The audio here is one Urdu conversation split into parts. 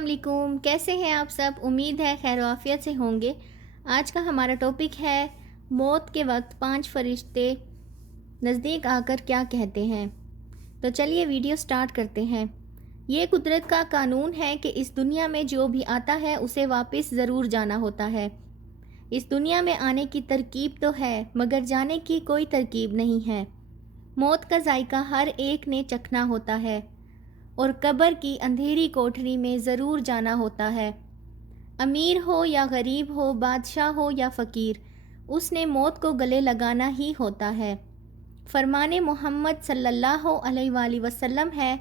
السلام علیکم، کیسے ہیں آپ سب؟ امید ہے خیر و عافیت سے ہوں گے۔ آج کا ہمارا ٹاپک ہے موت کے وقت 5 فرشتے نزدیک آ کر کیا کہتے ہیں۔ تو چلیے ویڈیو سٹارٹ کرتے ہیں۔ یہ قدرت کا قانون ہے کہ اس دنیا میں جو بھی آتا ہے اسے واپس ضرور جانا ہوتا ہے۔ اس دنیا میں آنے کی ترکیب تو ہے مگر جانے کی کوئی ترکیب نہیں ہے۔ موت کا ذائقہ ہر ایک نے چکھنا ہوتا ہے اور قبر کی اندھیری کوٹھری میں ضرور جانا ہوتا ہے۔ امیر ہو یا غریب ہو، بادشاہ ہو یا فقیر، اس نے موت کو گلے لگانا ہی ہوتا ہے۔ فرمان محمد صلی اللہ علیہ وآلہ وسلم ہے،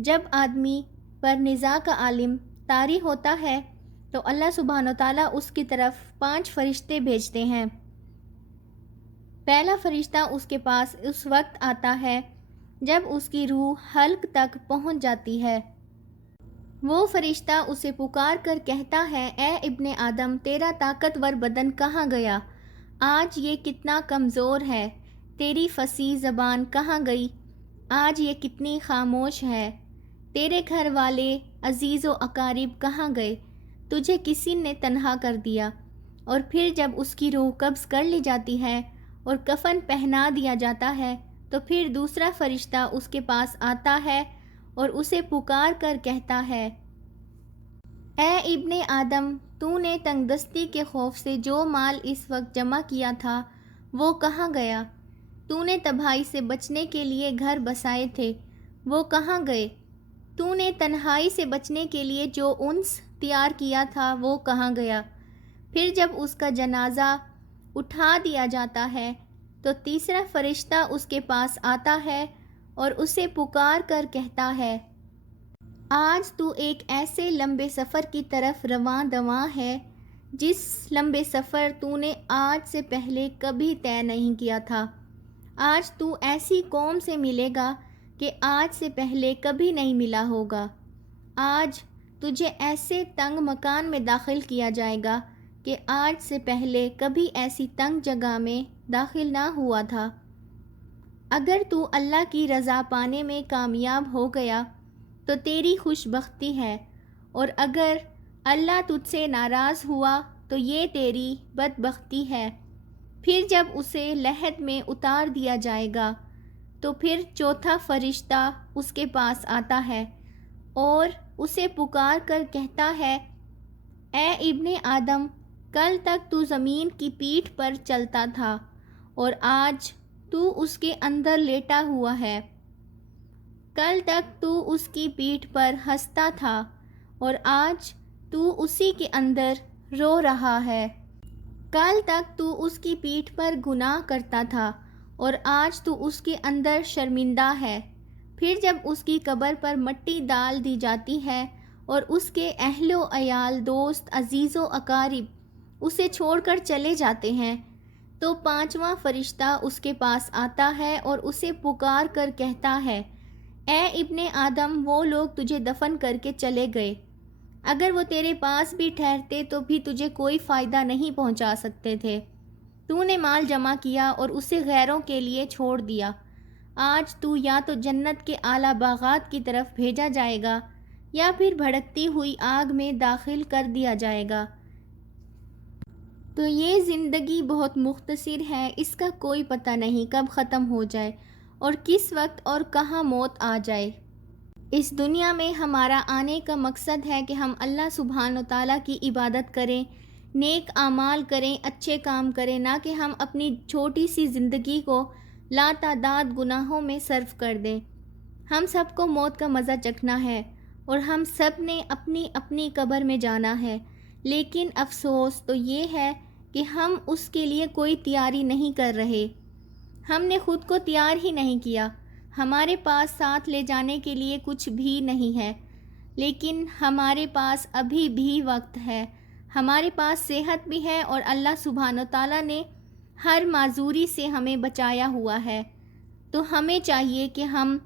جب آدمی پر نزاع کا عالم طاری ہوتا ہے تو اللہ سبحانہ وتعالیٰ اس کی طرف 5 فرشتے بھیجتے ہیں۔ پہلا فرشتہ اس کے پاس اس وقت آتا ہے جب اس کی روح حلق تک پہنچ جاتی ہے۔ وہ فرشتہ اسے پکار کر کہتا ہے، اے ابن آدم، تیرا طاقتور بدن کہاں گیا؟ آج یہ کتنا کمزور ہے۔ تیری فصیح زبان کہاں گئی؟ آج یہ کتنی خاموش ہے۔ تیرے گھر والے، عزیز و اقارب کہاں گئے؟ تجھے کسی نے تنہا کر دیا۔ اور پھر جب اس کی روح قبض کر لی جاتی ہے اور کفن پہنا دیا جاتا ہے تو پھر دوسرا فرشتہ اس کے پاس آتا ہے اور اسے پکار کر کہتا ہے، اے ابن آدم، تو نے تنگ دستی کے خوف سے جو مال اس وقت جمع کیا تھا وہ کہاں گیا؟ تو نے تباہی سے بچنے کے لیے گھر بسائے تھے، وہ کہاں گئے؟ تو نے تنہائی سے بچنے کے لیے جو انس تیار کیا تھا وہ کہاں گیا؟ پھر جب اس کا جنازہ اٹھا دیا جاتا ہے تو تیسرا فرشتہ اس کے پاس آتا ہے اور اسے پکار کر کہتا ہے، آج تو ایک ایسے لمبے سفر کی طرف رواں دواں ہے جس لمبے سفر تو نے آج سے پہلے کبھی طے نہیں کیا تھا۔ آج تو ایسی قوم سے ملے گا کہ آج سے پہلے کبھی نہیں ملا ہوگا۔ آج تجھے ایسے تنگ مکان میں داخل کیا جائے گا کہ آج سے پہلے کبھی ایسی تنگ جگہ میں داخل نہ ہوا تھا۔ اگر تو اللہ کی رضا پانے میں کامیاب ہو گیا تو تیری خوش بختی ہے، اور اگر اللہ تجھ سے ناراض ہوا تو یہ تیری بدبختی ہے۔ پھر جب اسے لحد میں اتار دیا جائے گا تو پھر چوتھا فرشتہ اس کے پاس آتا ہے اور اسے پکار کر کہتا ہے، اے ابن آدم، کل تک تو زمین کی پیٹھ پر چلتا تھا اور آج تو اس کے اندر لیٹا ہوا ہے۔ کل تک تو اس کی پیٹھ پر ہنستا تھا اور آج تو اسی کے اندر رو رہا ہے۔ کل تک تو اس کی پیٹھ پر گناہ کرتا تھا اور آج تو اس کے اندر شرمندہ ہے۔ پھر جب اس کی قبر پر مٹی ڈال دی جاتی ہے اور اس کے اہل و عیال، دوست، عزیز و اقارب اسے چھوڑ کر چلے جاتے ہیں تو 5واں فرشتہ اس کے پاس آتا ہے اور اسے پکار کر کہتا ہے، اے ابن آدم، وہ لوگ تجھے دفن کر کے چلے گئے۔ اگر وہ تیرے پاس بھی ٹھہرتے تو بھی تجھے کوئی فائدہ نہیں پہنچا سکتے تھے۔ تو نے مال جمع کیا اور اسے غیروں کے لیے چھوڑ دیا۔ آج تو یا تو جنت کے اعلیٰ باغات کی طرف بھیجا جائے گا یا پھر بھڑکتی ہوئی آگ میں داخل کر دیا جائے گا۔ تو یہ زندگی بہت مختصر ہے، اس کا کوئی پتہ نہیں کب ختم ہو جائے اور کس وقت اور کہاں موت آ جائے۔ اس دنیا میں ہمارا آنے کا مقصد ہے کہ ہم اللہ سبحانہ وتعالیٰ کی عبادت کریں، نیک اعمال کریں، اچھے کام کریں، نہ کہ ہم اپنی چھوٹی سی زندگی کو لاتعداد گناہوں میں صرف کر دیں۔ ہم سب کو موت کا مزہ چکھنا ہے اور ہم سب نے اپنی اپنی قبر میں جانا ہے، لیکن افسوس تو یہ ہے کہ ہم اس کے لیے کوئی تیاری نہیں کر رہے۔ ہم نے خود کو تیار ہی نہیں کیا۔ ہمارے پاس ساتھ لے جانے کے لیے کچھ بھی نہیں ہے، لیکن ہمارے پاس ابھی بھی وقت ہے، ہمارے پاس صحت بھی ہے اور اللہ سبحانہ تعالیٰ نے ہر معذوری سے ہمیں بچایا ہوا ہے۔ تو ہمیں چاہیے کہ ہم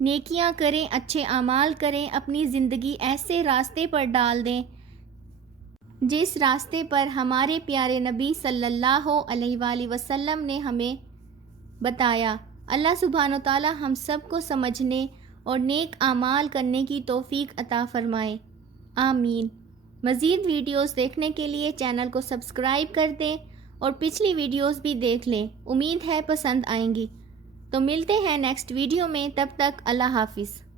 نیکیاں کریں، اچھے اعمال کریں، اپنی زندگی ایسے راستے پر ڈال دیں جس راستے پر ہمارے پیارے نبی صلی اللہ علیہ وآلہ وسلم نے ہمیں بتایا۔ اللہ سبحانہ تعالیٰ ہم سب کو سمجھنے اور نیک اعمال کرنے کی توفیق عطا فرمائے۔ آمین۔ مزید ویڈیوز دیکھنے کے لیے چینل کو سبسکرائب کر دیں اور پچھلی ویڈیوز بھی دیکھ لیں، امید ہے پسند آئیں گی۔ تو ملتے ہیں نیکسٹ ویڈیو میں، تب تک اللہ حافظ۔